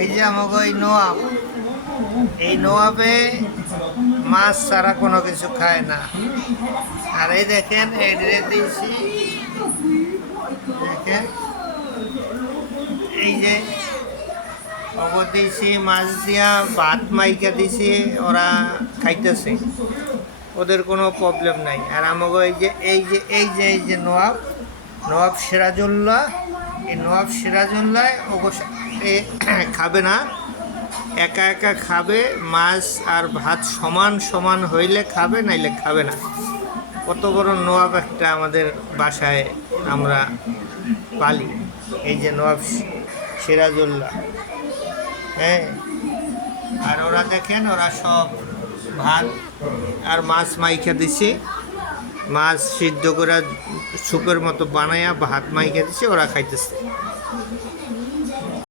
এই যে আমাকে এই নোয়াব, এই নোয়াবে মাছ ছাড়া কোনো কিছু খায় না। আর এই দেখেন এডরে দিয়েছি, দেখেন এই যে অগর দিয়েছি মাছ দিয়া ভাত মাইকা দিছি, ওরা খাইতেছে, ওদের কোনো প্রবলেম নাই। আর আমাকে এই যে নওয়াব নওয়াব সিরাজউল্লাহ, এই নওয়াব সিরাজউল্লাহ ওগো খাবে না, একা একা খাবে, মাছ আর ভাত সমান সমান হইলে খাবে, নাইলে খাবে না। কত বড় নওয়াব একটা আমাদের বাসায় আমরা পালি, এই যে নওয়াব সিরাজউল্লাহ। হ্যাঁ, আর ওরা দেখেন ওরা সব ভাত আর মাছ মাইখা দিছে, মাছ সিদ্ধ করে সুপের মতো বানাইয়া ভাত মাইখা দিছে, ওরা খাইতেছে।